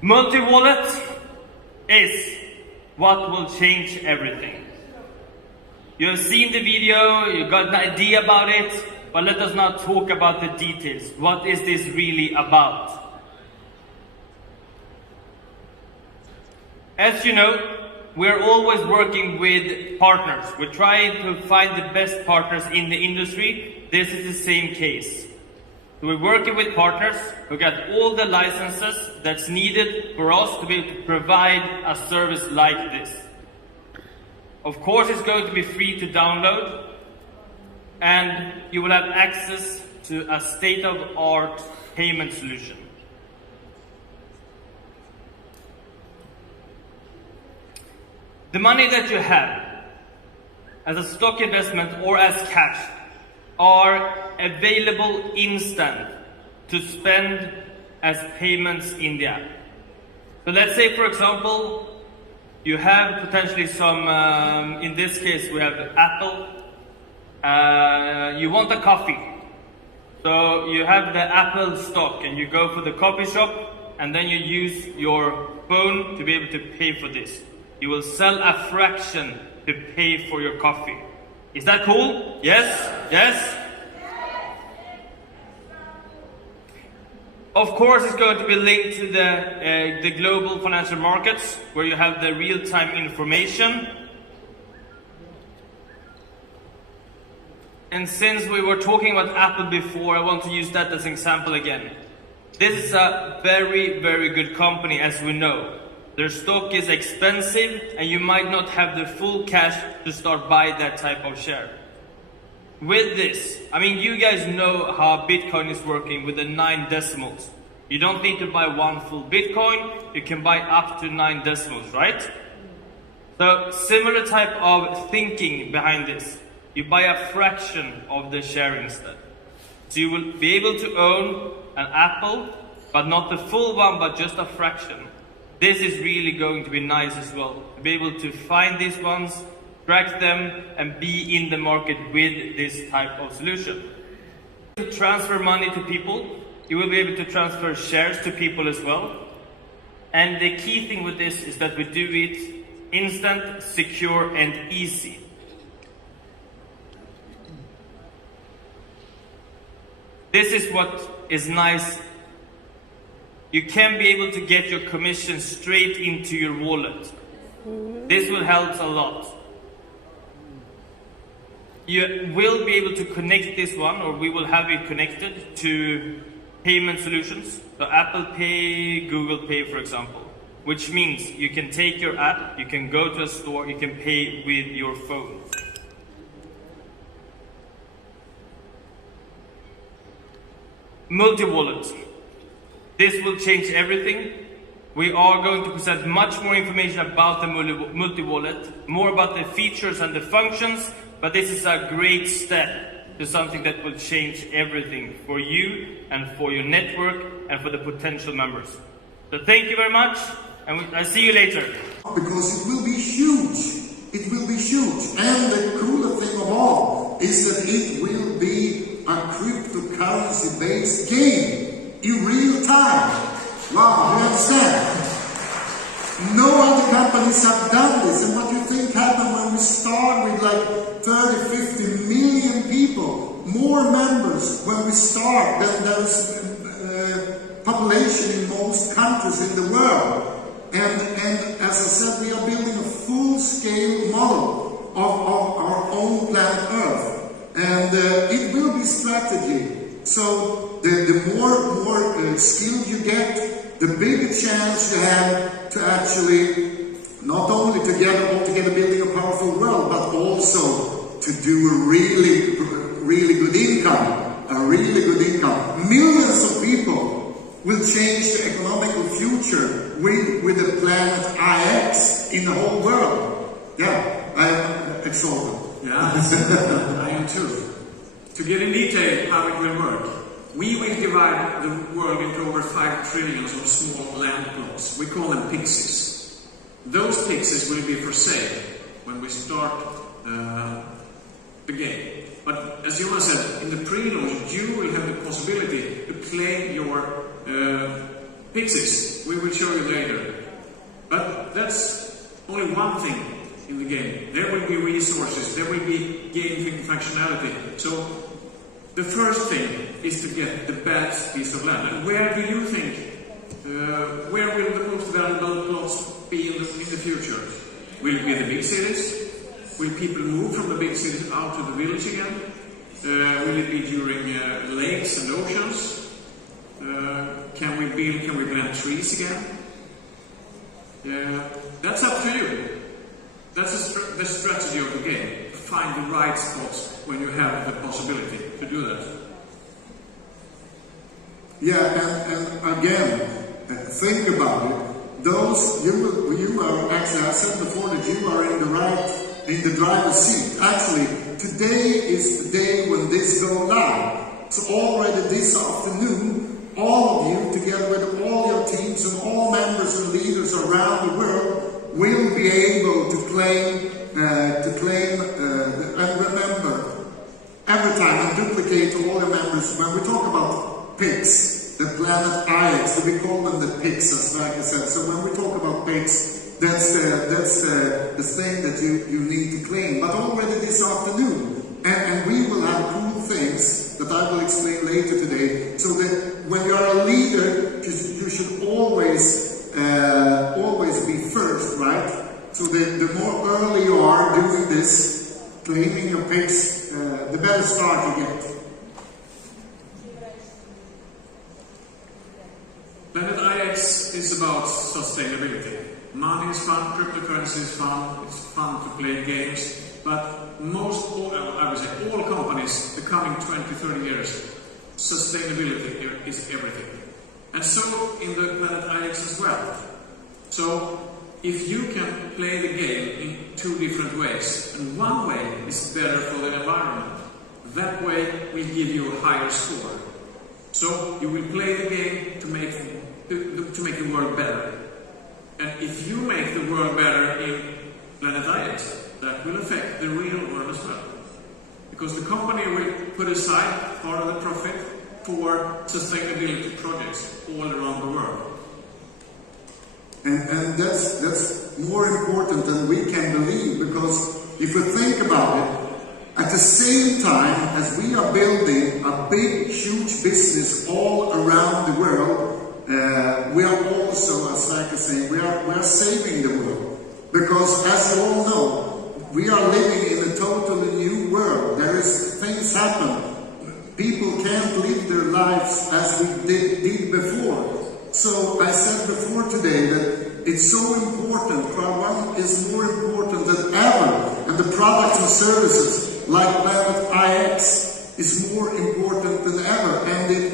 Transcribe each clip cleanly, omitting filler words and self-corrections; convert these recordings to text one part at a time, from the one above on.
Multi-wallet is what will change everything. You have seen the video, you got an idea about it, but let us now talk about the details. What is this really about? As you know, we're always working with partners. We're trying to find the best partners in the industry. This is the same case. So we're working with partners who got all the licenses that's needed for us to be able to provide a service like this. Of course, it's going to be free to download, and you will have access to a state-of-the-art payment solution. The money that you have as a stock investment or as cash are available instant to spend as payments in the app. So let's say, for example, you have potentially some, in this case we have Apple, you want a coffee. So you have the Apple stock and you go for the coffee shop and then you use your phone to be able to pay for this. You will sell a fraction to pay for your coffee. Is that cool? Yes? Yes? Of course, it's going to be linked to the global financial markets, where you have the real-time information. And since we were talking about Apple before, I want to use that as an example again. This is a very, very good company, as we know. Their stock is expensive, and you might not have the full cash to start buying that type of share. With this, I mean, you guys know how Bitcoin is working with the 9 decimals. You don't need to buy one full Bitcoin, you can buy up to 9 decimals, right? So, similar type of thinking behind this. You buy a fraction of the share instead. So you will be able to own an Apple, but not the full one, but just a fraction. This is really going to be nice as well. To be able to find these ones, track them, and be in the market with this type of solution. To transfer money to people, you will be able to transfer shares to people as well. And the key thing with this is that we do it instant, secure, and easy. This is what is nice. You can be able to get your commission straight into your wallet. This will help a lot. You will be able to connect this one, or we will have it connected to payment solutions. So Apple Pay, Google Pay, for example. Which means you can take your app, you can go to a store, you can pay with your phone. Multi-wallet. This will change everything. We are going to present much more information about the multi-wallet, more about the features and the functions, but this is a great step to something that will change everything for you and for your network and for the potential members. So thank you very much, and I'll see you later. Because it will be huge. It will be huge. And the cooler thing of all is that it will be a cryptocurrency-based game. In real time. Wow, you understand? No other companies have done this. And what do you think happened when we start with like 30, 50 million people? More members when we start than there's population in most countries in the world. And as I said, we are building a full-scale model of our own planet Earth. And it will be strategy. So the more skilled you get, the bigger chance you have to actually not only altogether building a powerful world, but also to do a really good income. Millions of people will change the economical future with the planet IX in the whole world. Yeah, I am exalted. Yeah, I am too. To get in detail how it will work, we will divide the world into over 5 trillion of small land plots. We call them pixies. Those pixies will be for sale when we start the game. But as Jonas said, in the pre-launch, you will have the possibility to claim your Pixies, we will show you later. But that's only one thing in the game. There will be resources, there will be game functionality. So the first thing is to get the best piece of land. And where do you think, where will the most valuable plots be in the future? Will it be the big cities? Will people move from the big cities out to the village again? Will it be during lakes and oceans? Can we plant trees again? That's up to you. That's the strategy of the game. Find the right spots when you have the possibility to do that. Yeah, and again, think about it. Those you are actually, I said before that you are in the driver's seat. Actually, today is the day when this goes live. So already this afternoon, all of you, together with all your teams and all members and leaders around the world, will be able to claim and remember every time and duplicate to all the members. When we talk about pigs, the planet IX, we call them the pigs, as like I said. So when we talk about pigs, that's the thing that you need to claim. But already this afternoon, and we will have cool things that I will explain later today, so that when you are a leader, you should always be first, right? So the more early you are doing this, claiming your picks, the better start you get. Planet IX is about sustainability. Money is fun, cryptocurrency is fun, it's fun to play games, but I would say all companies, the coming 20-30 years, sustainability is everything. And so in the Planet IX as well. So if you can play the game in two different ways, and one way is better for the environment, that way will give you a higher score. So you will play the game to make the world better. And if you make the world better in Planet IX, that will affect the real world as well. Because the company will put aside part of the profit for sustainability projects all around the world. And that's more important than we can believe, because if we think about it, at the same time as we are building a big, huge business all around the world, we are also, as like I say, we are saving the world. Because as you all know, we are living in a totally new world. There is things happen. People can't live their lives as we did before. So I said before today that it's so important. CROWD1 is more important than ever, and the products and services like Planet IX is more important than ever, and it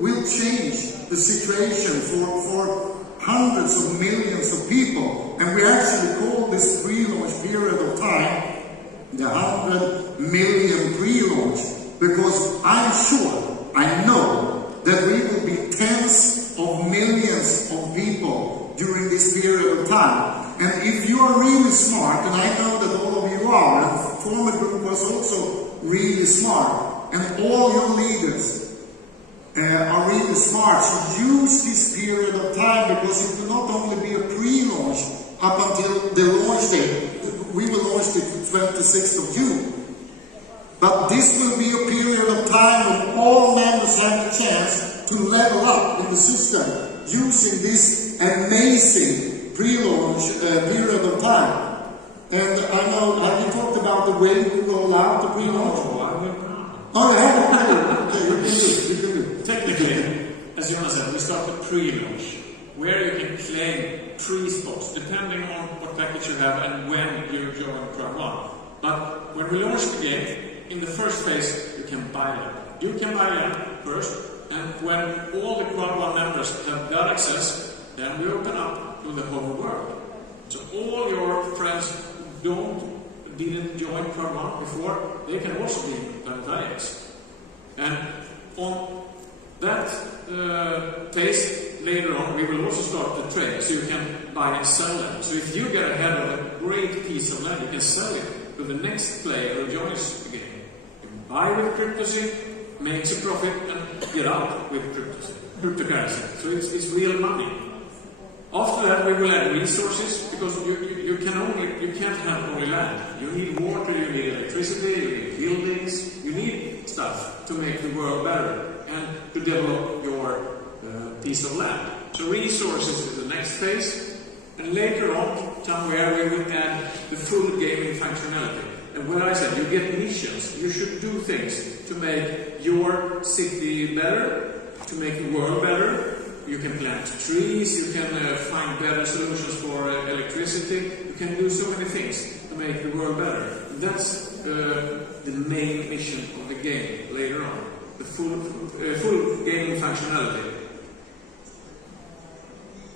will change the situation for hundreds of millions of people. And we actually call this pre-launch period of time the 100 million pre-launch, because I'm sure, I know, that we will be tens of millions of people during this period of time. And if you are really smart, and I know that all of you are, and former group was also really smart, and all your leaders are really smart, so use this period of time, because it will not only be a pre-launch up until the launch date. We will launch it the 26th of June. But this will be a period of time when all members have the chance to level up in the system using this amazing pre-launch period of time. And I know, have you talked about the way we roll out the pre-launch? Oh, I will not. Oh, yeah, okay, you can do. Technically, as Jonas said, we start the pre-launch, where you can claim 3 spots, depending on what package you have and when you join CROWD1. But when we launch the game, in the first phase, you can buy land. You can buy land first, and when all the CROWD1 members have got access, then we open up to the whole world. So all your friends who didn't join CROWD1 before, they can also be in Planet IX. And on that phase, later on, we will also start the trade, so you can buy and sell land. So if you get ahead of a great piece of land, you can sell it to the next player who joins the game. You can buy with cryptocurrency, makes a profit, and get out with cryptocurrency. cryptocurrency. So it's real money. After that, we will add resources, because you can't have only land. You need water, you need electricity, you need buildings, you need stuff to make the world better and to develop your piece of land. So resources is the next phase, and later on, somewhere we will add the full gaming functionality. And when I said you get missions, you should do things to make your city better, to make the world better. You can plant trees, you can find better solutions for electricity, you can do so many things to make the world better. That's the main mission of the game later on, the full gaming functionality.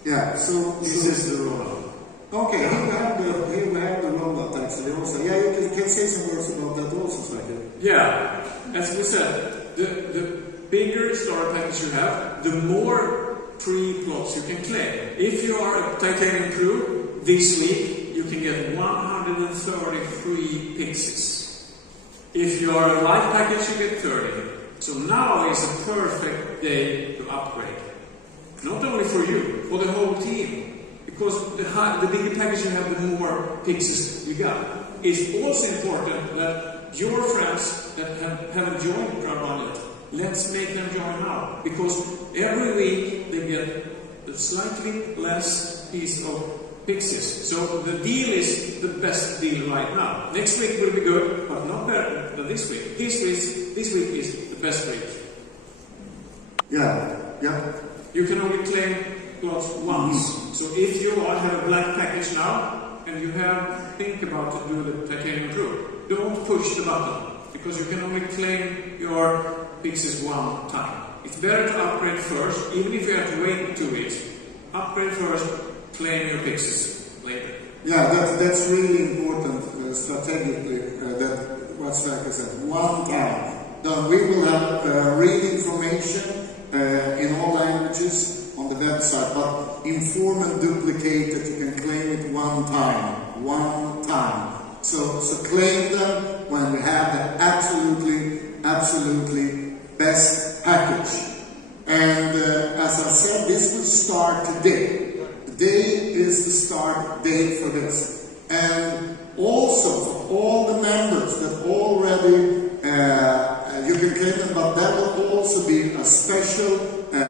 Yeah, so This is the rollout. okay, here we have the rollout actually also. Yeah, you can say some words about that also, Sverker. Yeah, as we said, the bigger starter package you have, the more free plots you can claim. If you are a Titanium crew, this week you can get 130 free pixies. If you are a light package, you get 30. So now is a perfect day to upgrade. Not only for you, for the whole team. Because the bigger package you have, the more pixies you got. It's also important that your friends that haven't joined CROWD1 yet, let's make them join now. Because every week they get a slightly less piece of pixies. So the deal is the best deal right now. Next week will be good, but not better than this week. This week is the best week. Yeah. You can only claim plots once. So if you have a black package now, and you think about to do the Titanium crew, don't push the button, because you can only claim your pixies one time. It's better to upgrade first, even if you have to wait 2 weeks. Upgrade first, claim your pixies later. Yeah, that's really important strategically, that what Sverker said. One time. Then we will have real information in all languages on the website, but inform and duplicate that you can claim it one time. So claim them when we have the absolutely best package. And as I said, this will start today. Today is the start date for this. And also for all the members that already you can claim them, but there will also be a special